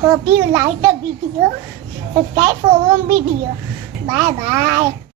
Hope you like the video. Subscribe for more video. Bye bye.